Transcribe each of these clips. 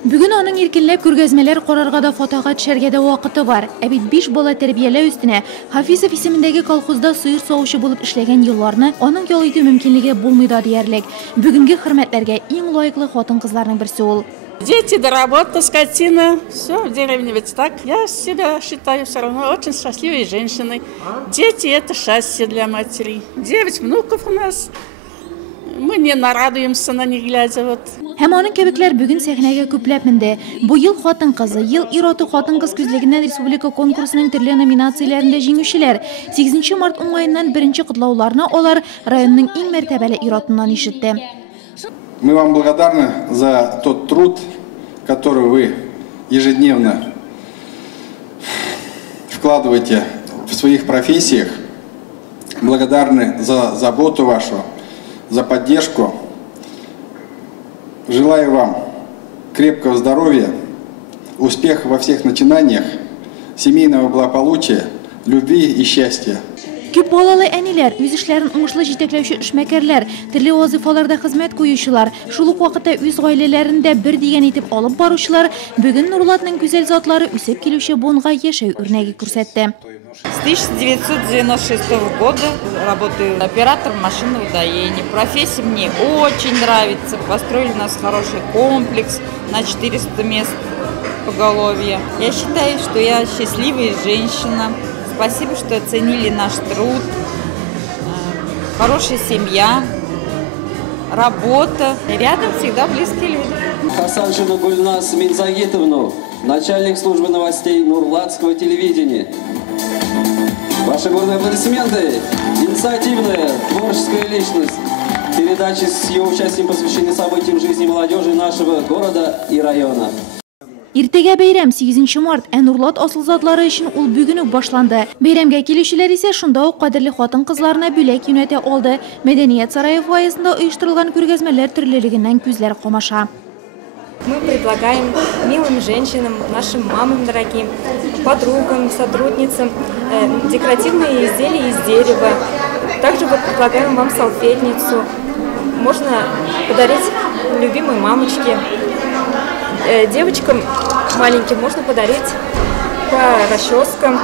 Бүгін оның еркінлеп күргәзмелер қорарға да фотоға төшәргә дә вакыты бар. Ә бит 5 бала тәрбияләү өстенә Хафизов исемендәге колхозда сыер савучы булып эшләгән елларны аның ял итү мөмкинлеге булмый да диярлек. Бүгенге хөрмәтләргә иң лаеклы хатын-кызларның берсе ул. Дети, до работы, скотина, все в деревне ведь так. Я себя считаю все равно очень счастливой женщиной. Дети – это счастье для матерей. 9 внуков у нас. Мы не нарадуемся на них глядя. Вот. Һәм аның кебекләр бүген сәхнәгә күпләп менде. Бу ел хатын-кызы, ел ир-аты хатын-кыз күзлегеннән республика конкурсының төрле номинацияләрендә җиңүчеләр. 8 март уңаеннан беренче котлауларны алар районның иң мәртәбәле ир-атыннан ишетте. Мы вам благодарны за тот труд, который вы ежедневно вкладываете в своих профессиях. Благодарны за заботу вашу, за поддержку. Желаю вам крепкого здоровья, успеха во всех начинаниях, семейного благополучия, любви и счастья. Күп балалы әниләр, үз эшләрен уңышлы җитәкләүче эшмәкәрләр, төрле вазифаларда хезмәт куючылар, шул ук вакытта үз гаиләләрендә бер дигән итеп алып баручылар бүген Нурлатның күзәл затлары үсеп килүче буынга яшәү үрнәге күрсәтте. С 1996 года работаю оператором машиноводоения. Профессия мне очень нравится. Построили у нас хороший комплекс на 400 мест поголовья. Я считаю, что я счастливая женщина. Спасибо, что оценили наш труд. Хорошая семья, работа. Рядом всегда близкие люди. Хасаншину Гульнас Минзагитовну, начальник службы новостей Нурлатского телевидения. Ваши бурные аплодисменты, инициативная, творческая личность. Передачи с ее участием посвящены событиям жизни молодежи нашего города и района. Иртәгә бәйрәм 8 март Нурлат асылзатлары өчен ул бүген үк башланды. Бәйрәмгә килүчеләр исә шунда ук кадерле хатын-кызларына бүләк юнәтә алды. Мәдәният сарае фойесында оештырылган күргәзмәләр төрлелегеннән күзләр камаша. Мы предлагаем милым женщинам, нашим мамам дорогим, подругам, сотрудницам декоративные изделия из дерева. Также вот предлагаем вам салфетницу. Можно подарить любимой мамочке. Девочкам маленьким можно подарить по расческам.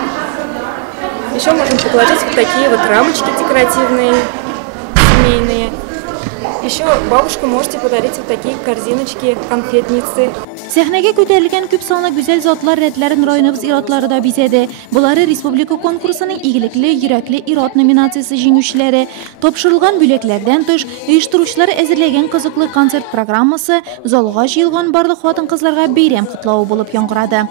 Еще можем предложить вот такие вот рамочки декоративные, семейные. Еще бабушкам можете подарить вот такие корзиночки, конфетницы. Сәхнәгә күтәрелгән күп санлы гүзәл затлар рәтләрен районыбыз ир-атлары да бизәде. Булары республика конкурсының игелекле, йөрәкле ир-ат номинациясе җиңүчеләре. Тапшырылган бүләкләрдән тыш, оештыручылар әзерләгән кызыклы концерт программасы залга җыелган барлык хатын-кызларга бәйрәм котлавы булып яңгырады.